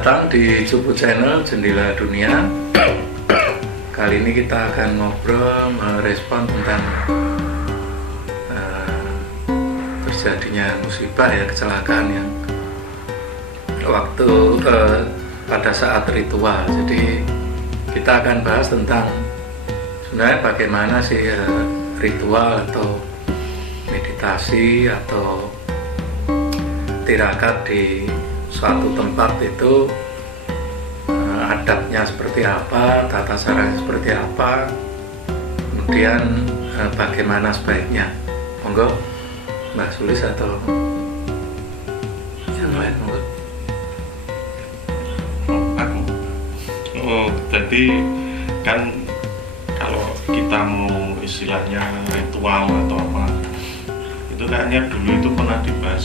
datang di Cupu Channel Jendela Dunia. Kali ini kita akan ngobrol merespon tentang terjadinya musibah ya, kecelakaan yang waktu pada saat ritual. Jadi kita akan bahas tentang sebenarnya bagaimana sih ritual atau meditasi atau tirakat di suatu tempat itu adabnya seperti apa, tata caranya seperti apa, kemudian bagaimana sebaiknya. Monggo Mbak Sulis atau yang lain, monggo. Jadi kan kalau kita mau istilahnya ritual atau apa, itu kayaknya dulu itu pernah dibahas,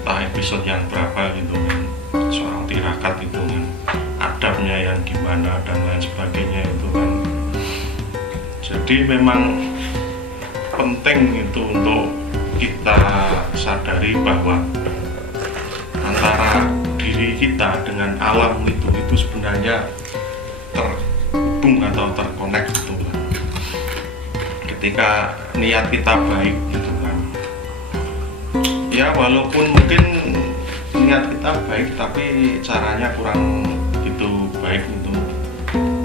entah episode yang berapa gitu kan, soal tirakat itu kan, adabnya yang gimana dan lain sebagainya itu kan. Jadi memang penting itu untuk kita sadari bahwa antara diri kita dengan alam itu sebenarnya terhubung atau terkonek gitu kan. Ketika niat kita baik gitu kan, ya walaupun mungkin niat kita baik tapi caranya kurang gitu baik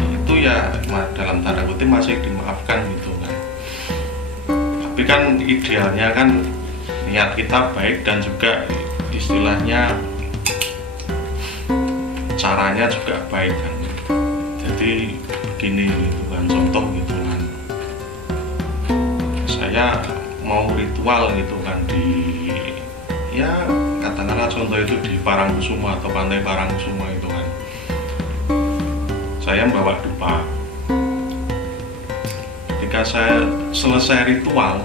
itu ya dalam tanda kutip masih dimaafkan gitu kan. Tapi kan idealnya kan niat kita baik dan juga istilahnya caranya juga baik kan. Jadi begini gitu kan, contoh gitu kan, saya mau ritual gitu kan di, ya katakanlah contoh itu di Parangkusuma atau Pantai Parangkusuma itu kan, saya membawa dupa. Ketika saya selesai ritual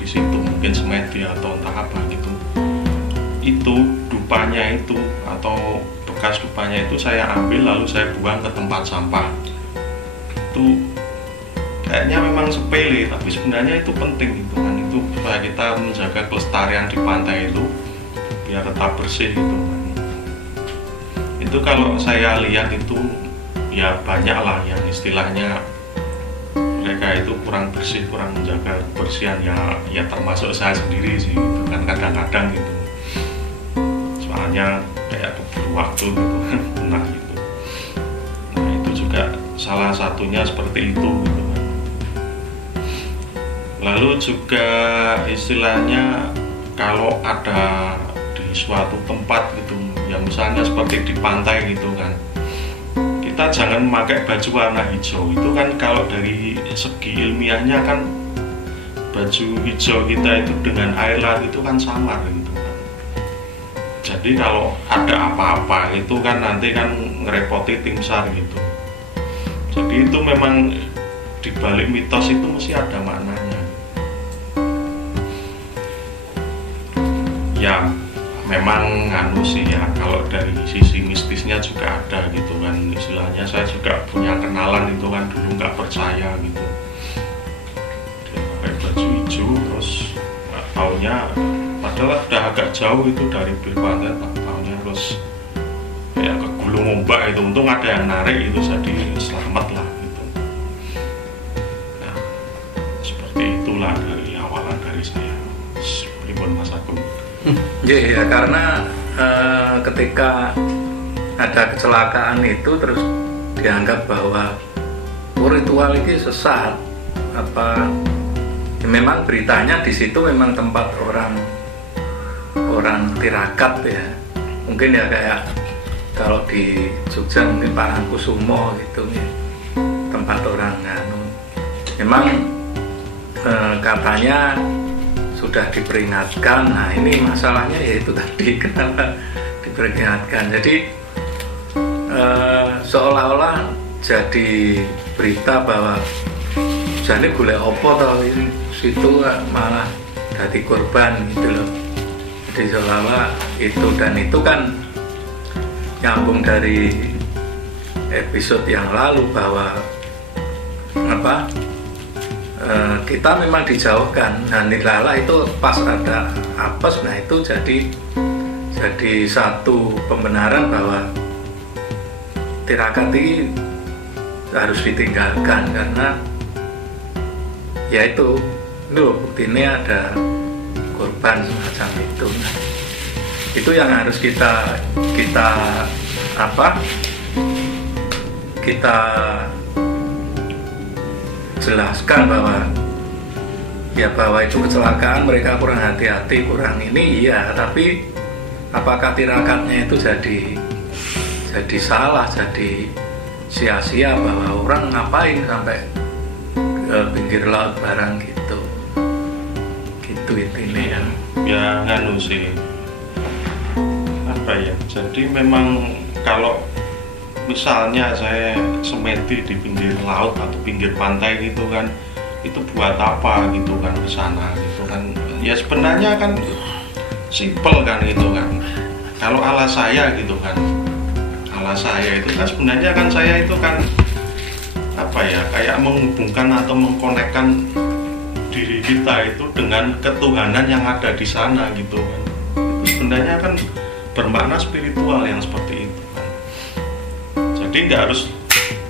di situ, mungkin semedi atau entah apa gitu, itu dupanya itu atau bekas dupanya itu saya ambil lalu saya buang ke tempat sampah. Itu kayaknya memang sepele tapi sebenarnya itu penting gitu kan, itu supaya kita menjaga kelestarian di pantai itu biar tetap bersih gitu kan. Itu kalau saya lihat itu ya banyak lah yang istilahnya mereka itu kurang bersih, kurang menjaga kebersihan, ya termasuk saya sendiri sih gitu kan, kadang-kadang gitu. Soalnya kayak keburu waktu gitu kan, nah gitu. Nah itu juga salah satunya seperti itu gitu kan. Lalu juga istilahnya kalau ada di suatu tempat gitu, ya misalnya seperti di pantai gitu kan, kita jangan memakai baju warna hijau. Itu kan kalau dari segi ilmiahnya kan baju hijau kita itu dengan air laut itu kan samar gitu kan. Jadi kalau ada apa-apa itu kan nanti kan ngerepoti tim SAR gitu. Jadi itu memang dibalik mitos itu mesti ada maknanya. Ya memang anu sih ya, kalau dari sisi mistisnya juga ada gitu kan. Istilahnya saya juga punya kenalan itu kan dulu nggak percaya gitu, dia pakai baju hijau terus nggak taunya padahal udah agak jauh itu dari pinggir pantai, tak taunya terus kayak kegulung ombak itu. Untung ada yang narik itu, jadi selamat lah gitu. Nah seperti itulah dari awalan dari saya. Pripun Mas Agung? Ya, karena ketika ada kecelakaan itu terus dianggap bahwa ritual ini sesat apa ya, memang beritanya di situ memang tempat orang tirakat ya, mungkin ya kayak kalau di Jogja mungkin Parangkusumo gitu ya, tempat orang anu memang katanya sudah diperingatkan. Nah ini masalahnya yaitu tadi kenapa diperingatkan. Jadi seolah-olah jadi berita bahwa jadi boleh opo tau situ malah jadi korban gitu loh. Jadi seolah-olah itu, dan itu kan nyambung dari episode yang lalu bahwa apa kita memang dijauhkan. Nah nilala itu pas ada apes, nah itu jadi jadi satu pembenaran bahwa tirakat ini harus ditinggalkan, karena ya itu bukti ini ada korban semacam itu. Itu yang harus kita jelaskan bahwa itu kecelakaan, mereka kurang hati-hati, kurang ini, iya, tapi apakah tirakatnya itu jadi salah, jadi sia-sia, bahwa orang ngapain sampai pinggir laut barang gitu ini ya nganu sih, apa ya, jadi memang kalau misalnya saya semedi di pinggir laut atau pinggir pantai gitu kan, itu buat apa gitu kan di sana gitu kan, ya sebenarnya kan simpel kan gitu kan. Kalau ala saya gitu kan, ala saya itu kan sebenarnya kan saya itu kan apa ya, kayak menghubungkan atau mengkonekkan diri kita itu dengan ketuhanan yang ada di sana gitu kan. Itu sebenarnya kan bermakna spiritual yang seperti itu kan. Jadi nggak harus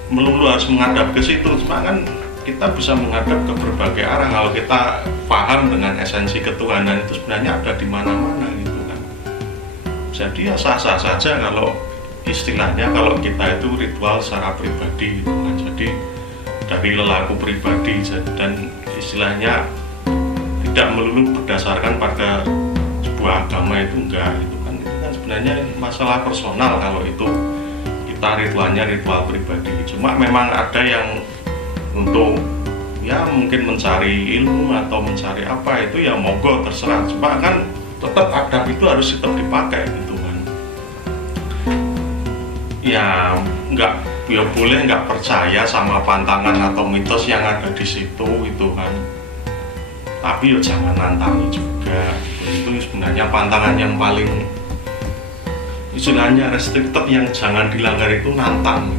melulu harus menghadap ke situ, cuma kan kita bisa menghadap ke berbagai arah kalau kita paham dengan esensi ketuhanan itu sebenarnya ada di mana-mana gitu kan. Jadi ya sah-sah saja kalau istilahnya kalau kita itu ritual secara pribadi gitu kan. Jadi dari lelaku pribadi dan istilahnya tidak melulu berdasarkan pada sebuah agama itu enggak gitu kan. Itu kan sebenarnya masalah personal kalau itu kita ritualnya ritual pribadi. Cuma memang ada yang untuk ya mungkin mencari ilmu atau mencari apa, itu ya monggo terserah, cuma kan tetap adab itu harus tetap dipakai gitu kan. Ya nggak, ya boleh nggak percaya sama pantangan atau mitos yang ada di situ gitu kan, tapi ya jangan nantangi juga. Itu sebenarnya pantangan yang paling istilahnya restriktif yang jangan dilanggar itu nantang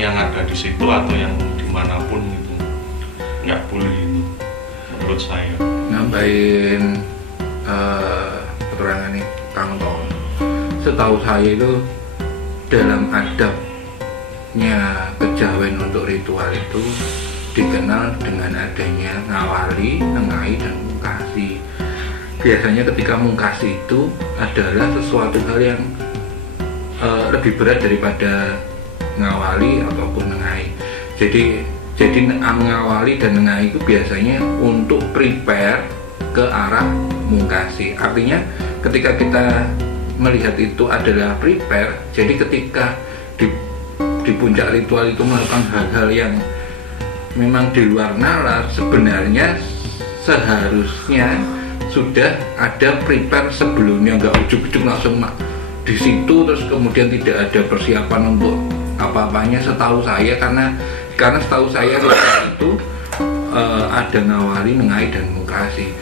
yang ada di situ atau yang dimanapun gitu, nggak boleh itu menurut saya. Nambahin keterangan nih Kang Tom, setahu saya itu dalam adabnya kejawen untuk ritual itu dikenal dengan adanya ngawali, nengai, dan mungkasi. Biasanya ketika mungkasi itu adalah sesuatu hal yang lebih berat daripada ngawali ataupun nengai. Jadi ngawali dan nengai itu biasanya untuk prepare ke arah mungkasi. Artinya ketika kita melihat itu adalah prepare, jadi ketika di puncak ritual itu melakukan hal-hal yang memang di luar nalar, sebenarnya seharusnya sudah ada prepare sebelumnya, nggak ujuk-ujuk langsung di situ terus kemudian tidak ada persiapan untuk apa-apanya. Setahu saya, karena setahu saya ritual itu ada ngawali, nengai, dan mungkasi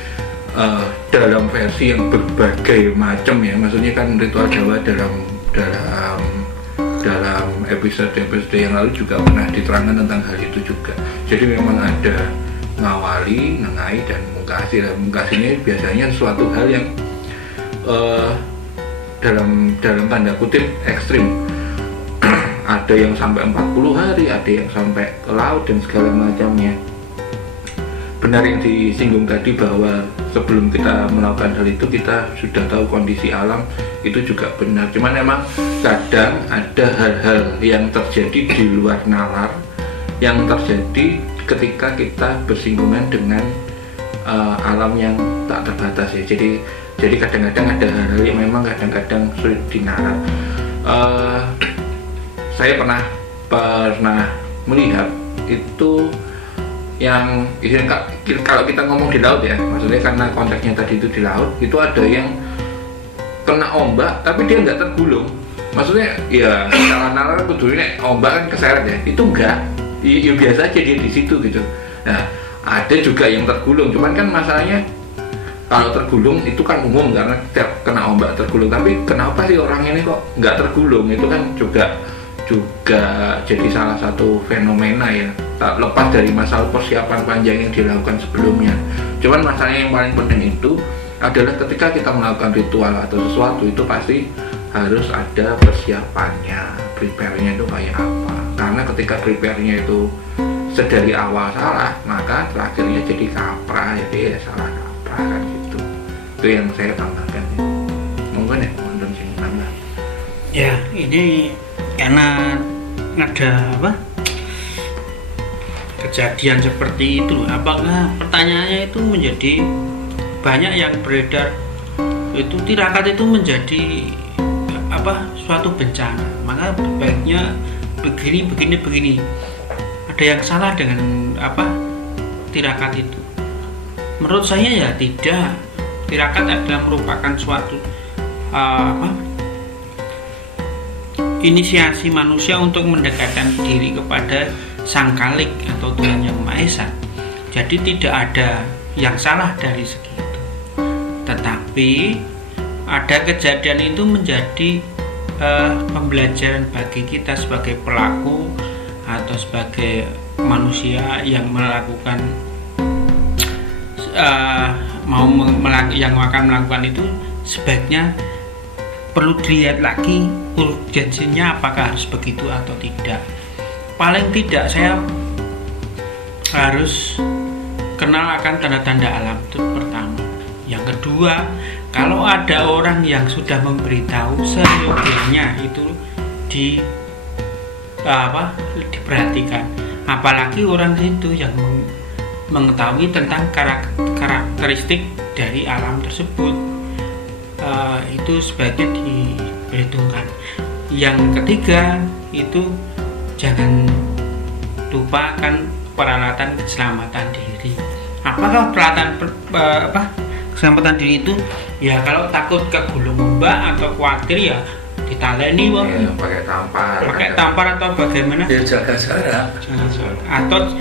dalam versi yang berbagai macam ya. Maksudnya kan ritual Jawa dalam episode yang lalu juga pernah diterangkan tentang hal itu juga. Jadi memang ada ngawali, nengai, dan mungkasi. Dan mungkasi ini biasanya suatu hal yang dalam tanda kutip ekstrim. Ada yang sampai 40 hari, ada yang sampai ke laut dan segala macamnya. Benar yang disinggung tadi bahwa sebelum kita melakukan hal itu kita sudah tahu kondisi alam, itu juga benar. Cuman memang kadang ada hal-hal yang terjadi di luar nalar yang terjadi ketika kita bersinggungan dengan alam yang tak terbatas ya. Jadi kadang-kadang ada hal-hal yang memang kadang-kadang sulit dinalar. Saya pernah melihat itu yang kalau kita ngomong di laut ya, maksudnya karena konteksnya tadi itu di laut, itu ada yang kena ombak tapi dia nggak tergulung. Maksudnya ya salah nalar kudunya ombak kan keseret ya, itu enggak, ya biasa aja dia di situ gitu. Nah ada juga yang tergulung, cuman kan masalahnya kalau tergulung itu kan umum karena setiap kena ombak tergulung, tapi kenapa sih orang ini kok nggak tergulung, itu kan juga jadi salah satu fenomena ya, tak lepas dari masalah persiapan panjang yang dilakukan sebelumnya. Cuman masalahnya yang paling penting itu adalah ketika kita melakukan ritual atau sesuatu itu pasti harus ada persiapannya, prepare-nya itu kayak apa. Karena ketika prepare-nya itu sedari awal salah, maka terakhirnya jadi kaprah, jadi ya salah kaprah kan gitu. Itu yang saya tambahkan ya. Mungkin ya, mungkin sing tambah. Ya, ini karena ada apa? Kejadian seperti itu. Apakah pertanyaannya itu menjadi banyak yang beredar itu tirakat itu menjadi apa suatu bencana, maka baiknya begini. Ada yang salah dengan apa tirakat itu? Menurut saya ya tidak. Tirakat adalah merupakan suatu inisiasi manusia untuk mendekatkan diri kepada Sang Khalik atau Tuhan Yang Maha Esa. Jadi tidak ada yang salah dari segi itu. Tetapi ada kejadian itu menjadi pembelajaran bagi kita sebagai pelaku atau sebagai manusia yang melakukan yang akan melakukan itu, sebaiknya perlu dilihat lagi urgensinya apakah harus begitu atau tidak. Paling tidak saya harus kenal akan tanda-tanda alam, itu pertama. Yang kedua, kalau ada orang yang sudah memberitahu, seyogianya itu diperhatikan. Apalagi orang itu yang mengetahui tentang karakteristik dari alam tersebut, itu sebaiknya diperhitungkan. Yang ketiga itu jangan lupakan peralatan keselamatan diri. Apakah peralatan keselamatan diri itu? Ya kalau takut kegulung ombak atau khawatir ya ditaleni Ya, pakai tampar atau bagaimana? Ya jaga jarak. Atau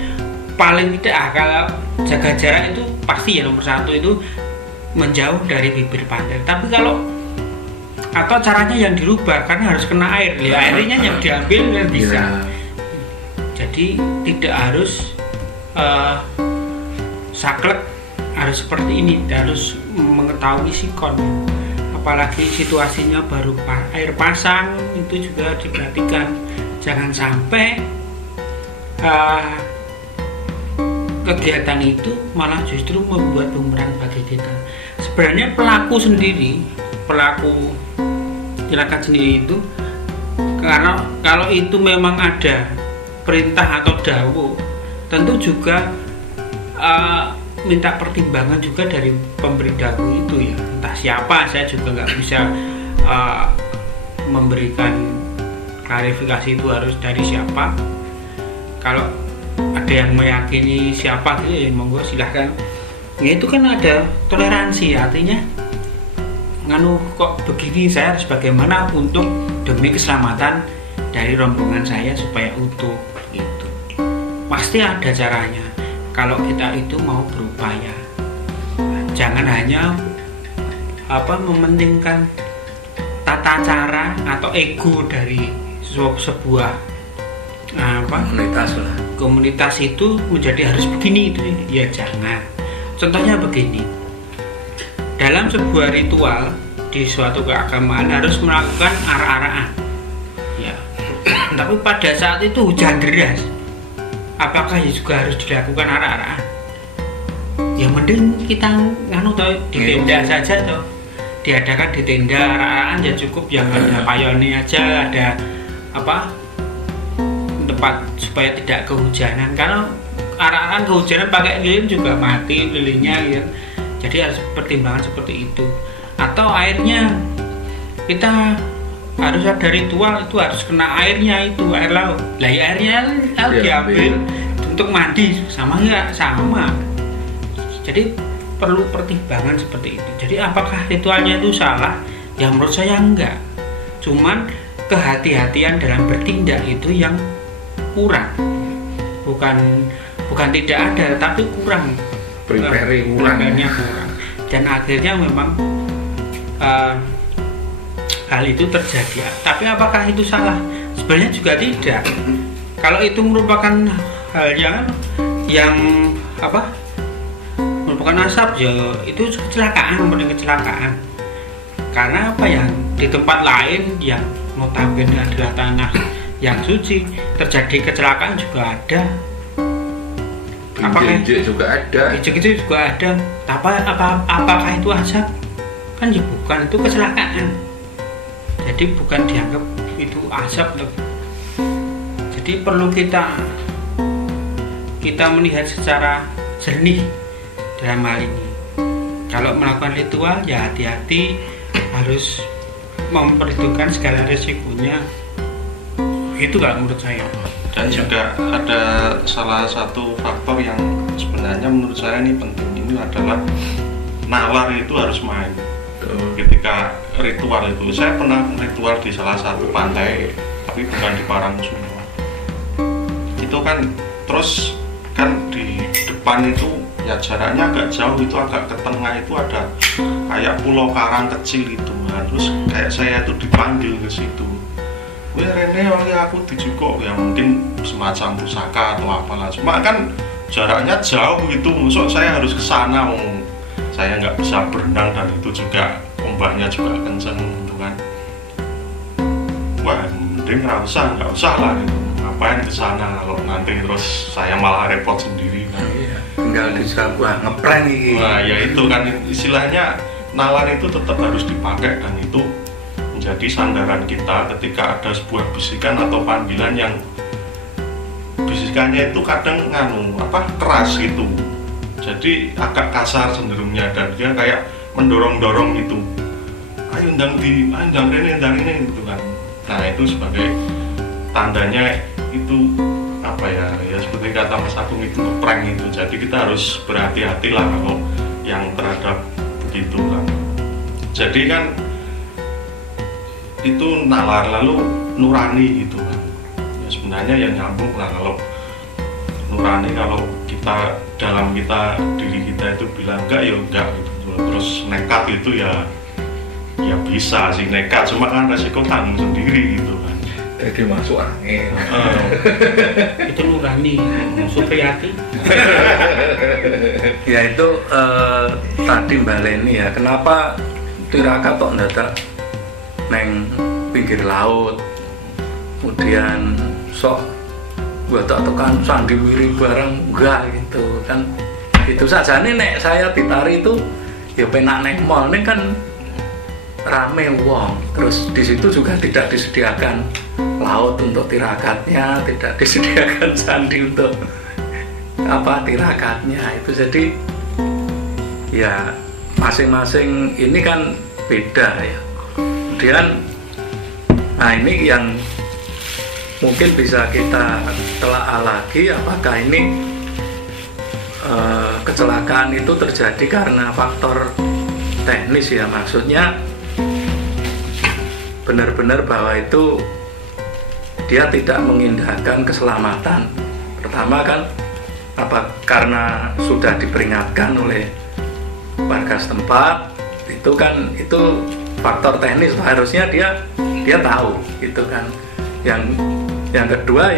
paling tidak kalau jaga jarak itu pasti ya nomor satu itu menjauh dari bibir pantai. Tapi kalau atau caranya yang dirubah karena harus kena air, ya airnya yang diambil dan bisa. Ya. Jadi tidak harus saklek harus seperti ini, harus mengetahui sikon. Apalagi situasinya baru air pasang, itu juga diperhatikan. Jangan sampai kegiatan itu malah justru membuat bumerang bagi kita. Sebenarnya pelaku tirakat sendiri itu, karena kalau itu memang ada perintah atau dawuh, tentu juga minta pertimbangan juga dari pemberi dawuh itu ya, entah siapa. Saya juga nggak bisa memberikan klarifikasi itu harus dari siapa. Kalau ada yang meyakini siapa gitu ya monggo silahkan. Ya itu kan ada toleransi, artinya nganu kok begini, saya harus bagaimana untuk demi keselamatan dari rombongan saya supaya utuh gitu. Pasti ada caranya kalau kita itu mau berupaya. Jangan hanya mementingkan tata cara atau ego dari sebuah komunitas itu menjadi harus begini itu ya jangan. Contohnya begini, dalam sebuah ritual di suatu keagamaan harus melakukan arak-arakan ya. Tapi pada saat itu hujan deras, apakah juga harus dilakukan arak-arakan? Ya mending kita di tenda saja toh, diadakan di tenda arak-arakan ya cukup, yang ada payone aja, ada tempat supaya tidak kehujanan. Kalau arak-arakan kehujanan pakai lilin juga mati lilinnya gitu. Jadi harus pertimbangan seperti itu. Atau airnya kita harus ada ritual itu harus kena airnya, itu air laut. Lah ya airnya diambil untuk mandi sama enggak? Sama. Jadi perlu pertimbangan seperti itu. Jadi apakah ritualnya itu salah? Ya menurut saya enggak. Cuman kehati-hatian dalam bertindak itu yang kurang. Bukan tidak ada, tapi kurang. Prepare-nya kurang. Dan akhirnya memang hal itu terjadi. Tapi apakah itu salah? Sebenarnya juga tidak. Kalau itu merupakan hal yang bukan asap ya itu kecelakaan, benar kecelakaan. Karena apa ya, di tempat lain yang notabene adalah tanah yang suci terjadi kecelakaan juga ada. Injek juga ada. Injek juga ada. Apakah itu asap? Kan ya bukan, itu kecelakaan. Jadi bukan dianggap itu asap loh. Jadi perlu kita melihat secara jernih dalam hal ini. Kalau melakukan ritual ya hati-hati, harus memperhitungkan segala resikonya. Itu kalau menurut saya. Dan juga ada salah satu faktor yang sebenarnya menurut saya ini penting, ini adalah nalar itu harus main. Ketika ritual itu, saya pernah ritual di salah satu pantai, tapi bukan di Parangkusumo. Itu kan, terus kan di depan itu ya jaraknya agak jauh, itu agak ke tengah itu ada kayak pulau karang kecil itu. Nah, terus kayak saya itu dipanggil ke situ. Wih Rene, oleh aku dijukuk ya, mungkin semacam pusaka atau apalah. Cuma kan jaraknya jauh gitu, maksud saya harus ke sana. Saya nggak bisa berenang dan itu juga ombaknya juga kencang gitu kan. Wah, mending nggak usah lah gitu. Ngapain ke sana kalau nanti terus saya malah repot sendiri kan. Iya, tinggal dijawab, wah ngeprank ini. Nah ya itu kan istilahnya nalar itu tetap harus dipakai, dan itu menjadi sandaran kita ketika ada sebuah bisikan atau panggilan yang bisikannya itu kadang keras gitu, jadi agak kasar cenderungnya, dan dia kayak mendorong-dorong gitu, ayo undang ini gitu kan. Nah itu sebagai tandanya itu ya seperti kata Mas Agung itu ngeprank itu. Jadi kita harus berhati-hati lah kalau yang terhadap begitu kan. Jadi kan itu nalar, lalu nurani gitu kan. Ya sebenarnya yang nyambung lah, kalau nurani, kalau kita dalam diri kita itu bilang enggak ya enggak gitu. Terus nekat itu ya bisa sih nekat, cuma kan resiko tanggung sendiri gitu kan. Jadi masuk angin. Itu nurani, Supriyati. Ya itu tadi Mbak Leni ya, kenapa tirakat kok ndadak neng pinggir laut, kemudian sok buat tekan sandiwiri bareng enggak gitu kan. Itu saja nih, nek saya ditari itu ya penak nek mall ini kan rame wong, terus di situ juga tidak disediakan laut untuk tirakatnya, tidak disediakan sandi untuk tirakatnya itu. Jadi ya masing-masing ini kan beda ya. Kemudian nah ini yang mungkin bisa kita telaah lagi, apakah ini kecelakaan itu terjadi karena faktor teknis ya, maksudnya benar-benar bahwa itu dia tidak mengindahkan keselamatan. Pertama kan karena sudah diperingatkan oleh warga setempat, itu faktor teknis, harusnya dia tahu gitu kan. Yang kedua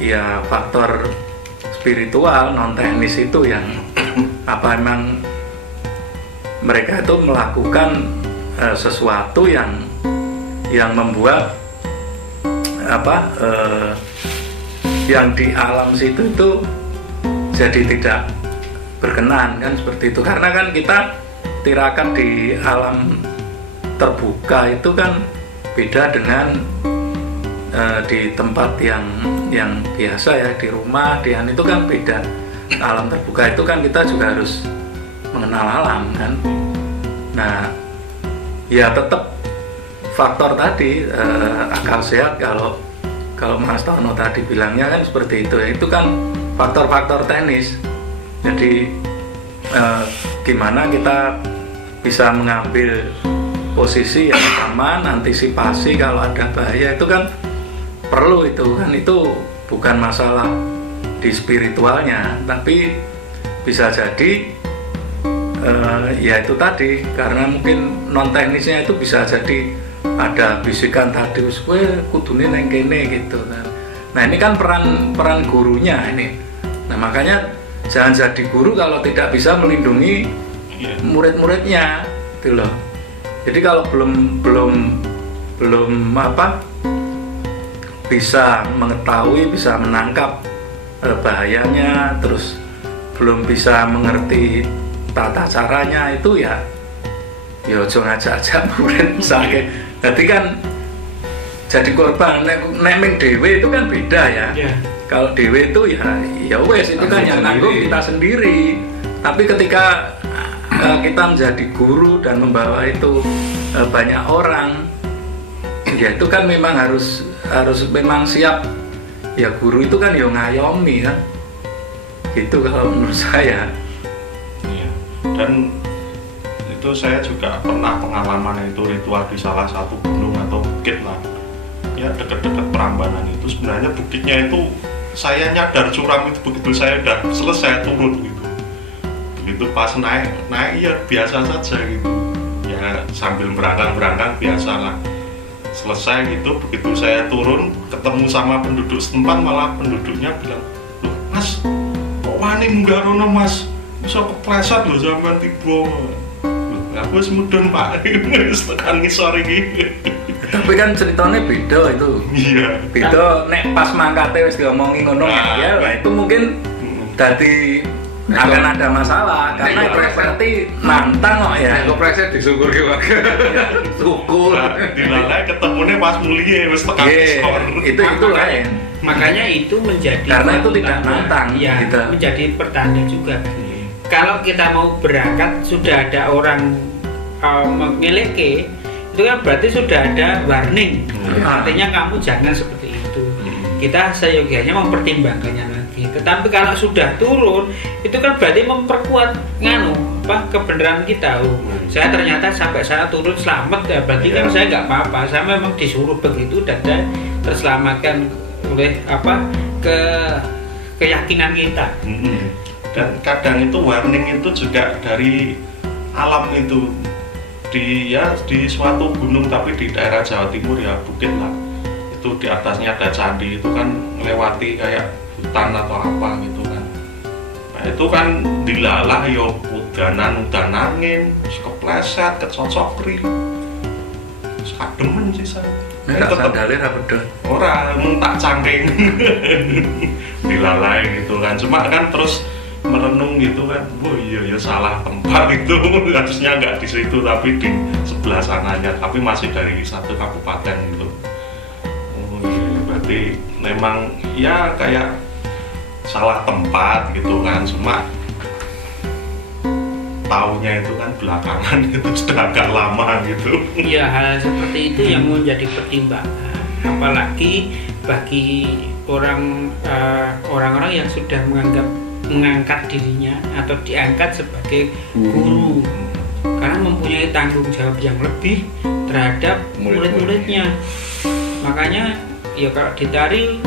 ya faktor spiritual non teknis itu yang emang mereka itu melakukan sesuatu yang membuat yang di alam situ itu jadi tidak berkenan kan, seperti itu. Karena kan kita tirakat di alam terbuka itu kan beda dengan di tempat yang biasa ya, di rumah, itu kan beda. Alam terbuka itu kan kita juga harus mengenal alam kan. Nah ya tetap faktor tadi akal sehat, kalau Mas Tono tadi bilangnya kan seperti itu ya, itu kan faktor-faktor teknis. Jadi gimana kita bisa mengambil posisi yang aman, antisipasi kalau ada bahaya, itu kan perlu, itu kan itu bukan masalah di spiritualnya, tapi bisa jadi ya itu tadi, karena mungkin non teknisnya itu bisa jadi ada bisikan tadi, kowe kudune neng kene gitu. Nah ini kan peran gurunya ini. Nah makanya jangan jadi guru kalau tidak bisa melindungi murid-muridnya, gitu loh. Jadi kalau belum bisa mengetahui, bisa menangkap bahayanya, terus belum bisa mengerti tata caranya, itu ya ojo ngajak-ajak murid sakit. Jadi kan jadi korban. Nek ming dhewe itu kan beda ya. Kalau dhewe itu ya wes, itu kan yang nanggung kita sendiri. Tapi ketika kita menjadi guru dan membawa itu banyak orang, ya itu kan memang harus memang siap. Ya guru itu kan ya ngayomi kan. Gitu kalau menurut saya. Iya. Dan itu saya juga pernah pengalaman itu ritual di salah satu gunung atau bukit lah. Ya dekat-dekat Prambanan itu sebenarnya bukitnya itu saya nyadar curam itu begitu saya udah selesai turun gitu. Begitu pas naik ya biasa saja gitu. Ya sambil berangkang biasa lah. Selesai gitu, begitu saya turun ketemu sama penduduk setempat, malah penduduknya bilang, "Loh Mas, kok wani munggah rono Mas? Bisa kepleset lho sampean tiba." Aku wis mudhun Pak, wis tekan ngisor iki. Tapi kan ceritanya beda itu. Iya. Beda nek pas mangkate wis diomongi ngono ya, itu mungkin dadi akan ada masalah karena itu berarti nantang kok ya. Nek preset disyukur ki wae. Syukur. Dilalai ketemunya pas mulia wis tekan ngisor. Itu lain. Makanya itu menjadi karena itu tidak nantang ya, gitu. Menjadi pertanda juga. Kalau kita mau berangkat sudah ada orang memiliki, itu kan berarti sudah ada warning. Artinya kamu jangan seperti itu. Kita seyogianya mempertimbangkannya lagi. Tetapi kalau sudah turun, itu kan berarti memperkuat kebenaran kita. Saya ternyata sampai saya turun selamat ya, berarti kan saya nggak apa-apa. Saya memang disuruh begitu dan saya terselamatkan oleh keyakinan kita. Dan kadang itu warning itu juga dari alam itu di suatu gunung tapi di daerah Jawa Timur ya bukit lah, itu di atasnya ada candi, itu kan melewati kayak hutan atau apa gitu kan. Nah itu kan dilalah yo udanan angin, kepleset, kecocok ri, kademen sih saya. Nek sandale ra pedhot. Ora tak cangking. Dilalai gitu kan. Cuma kan terus merenung gitu kan, oh iya salah tempat itu, harusnya nggak di situ tapi di sebelah sananya, tapi masih dari satu kabupaten gitu. Oh iya, berarti memang ya kayak salah tempat gitu kan, cuma taunya itu kan belakangan itu sudah agak lama gitu. Ya hal seperti itu yang menjadi pertimbangan, apalagi bagi orang-orang yang sudah mengangkat dirinya atau diangkat sebagai guru, karena mempunyai tanggung jawab yang lebih terhadap murid-muridnya. Makanya ya kalau ditari,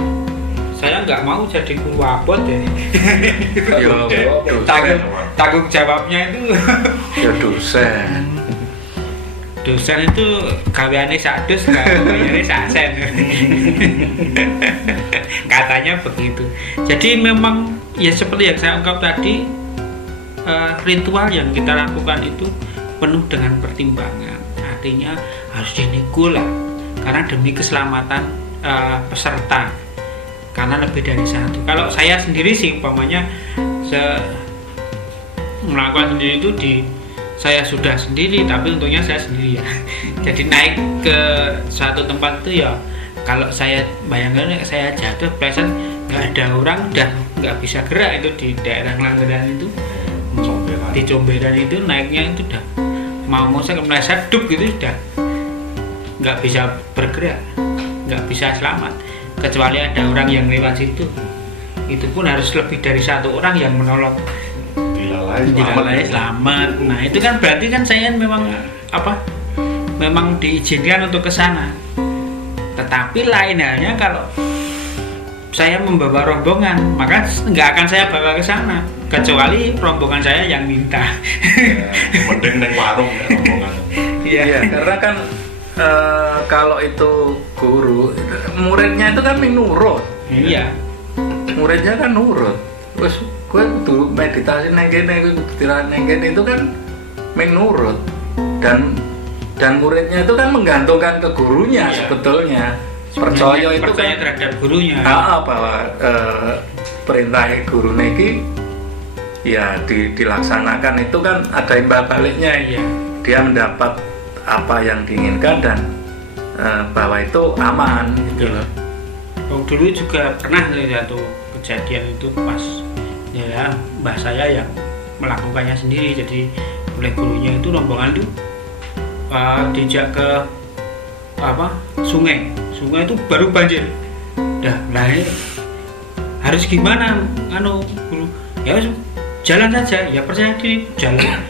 saya nggak mau jadi guru abot ya. Tanggung jawabnya itu ya dosen. Dosen itu gaweane sak dus, gaweane sak sen. Katanya begitu. Jadi memang ya seperti yang saya ungkap tadi, ritual yang kita lakukan itu penuh dengan pertimbangan. Artinya harus dinego lah, karena demi keselamatan peserta. Karena lebih dari satu. Kalau saya sendiri sih umpamanya melakukan sendiri itu saya sudah sendiri, tapi untungnya saya sendiri ya. Jadi naik ke suatu tempat itu ya, kalau saya bayangkan saya jatuh pleset, nggak ada orang, udah nggak bisa gerak itu di daerah Langgeran itu, di Comberan itu naiknya itu udah mau saya kepleset duk gitu, sudah nggak bisa bergerak, nggak bisa selamat, kecuali ada orang yang lewat situ. Itu pun harus lebih dari satu orang yang menolong. Dilalai selamat. Nah itu kan berarti kan saya memang memang diizinkan untuk ke sana. Tetapi lain halnya kalau saya membawa rombongan, maka nggak akan saya bawa ke sana, kecuali rombongan saya yang minta. Mending neng warung ya rombongan. Iya, karena kan kalau itu guru, muridnya itu kan nurut. Iya. Muridnya kan nurut. Terus gue kudu meditasi neng kene, gue kudu tirakat neng kene, itu kan menurut dan muridnya itu kan menggantungkan ke gurunya sebetulnya. Percaya itu percaya kan terhadap gurunya. bahwa perintah guru niki ya dilaksanakan itu kan ada imbal baliknya. Iya. Dia mendapat apa yang diinginkan dan bahwa itu aman gitu loh. Oh, dulu juga pernah satu kejadian itu pas ya mbah saya yang melakukannya sendiri. Jadi oleh gurunya itu rombongan itu dijak ke sungai itu baru banjir. Nah ini harus gimana guru? Ya jalan saja, ya percaya diri jalan.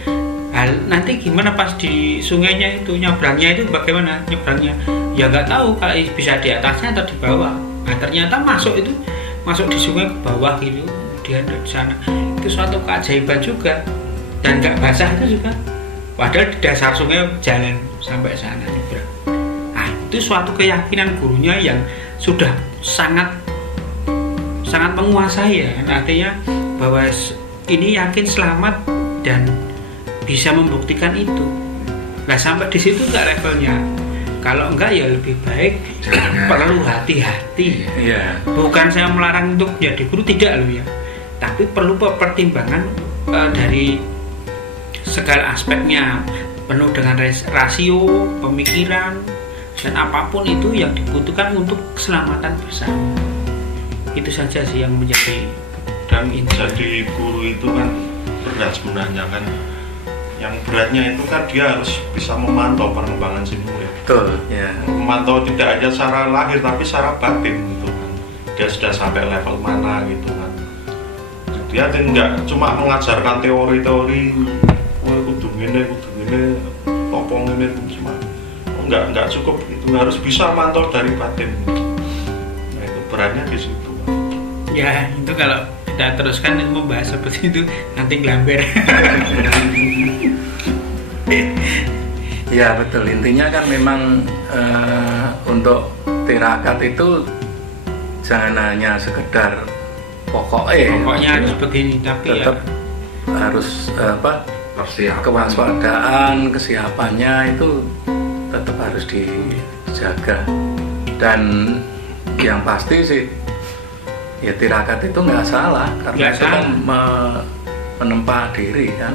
Nanti gimana pas di sungainya itu nyebrangnya itu bagaimana nyebrangnya? Ya nggak tahu kalau bisa di atasnya atau di bawah. Nah ternyata masuk di sungai ke bawah gitu, kemudian di sana itu suatu keajaiban juga dan nggak basah itu juga. Padahal di dasar sungai jalan sampai sana nyebrang. Nah itu suatu keyakinan gurunya yang sudah sangat menguasai ya. Artinya bahwa ini yakin selamat dan bisa membuktikan itu. Nah sampai di situ nggak levelnya. Kalau enggak ya lebih baik perlu hati-hati. Iya. Bukan saya melarang untuk jadi guru, tidak loh ya. Tapi perlu pertimbangan dari segala aspeknya, penuh dengan rasio, pemikiran dan apapun itu yang dibutuhkan untuk keselamatan bersama. Itu saja sih yang menjadi dan jadi guru itu kan berat sebenarnya kan. Yang beratnya itu kan dia harus bisa memantau perkembangan si murid. Betul, ya. Memantau tidak hanya secara lahir tapi secara batin gitu kan. Dia sudah sampai level mana gitu kan. Dia tidak cuma mengajarkan teori-teori, kudu ngene, apa ngene cuma. Enggak cukup itu, harus bisa mantau dari batin. Nah, itu beratnya di situ. Ya, itu kalau kita teruskan membahas seperti itu nanti gelamber. Ya betul, intinya kan memang untuk tirakat itu jangan hanya sekedar pokoknya harus begini, tapi tetap harus kewaspadaan, kesiapannya itu tetap harus dijaga. Dan yang pasti sih ya tirakat itu nggak salah karena itu kan menempa diri kan.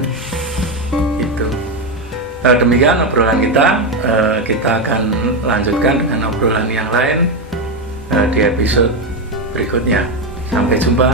Itu demikian obrolan kita akan lanjutkan dengan obrolan yang lain di episode berikutnya. Sampai jumpa.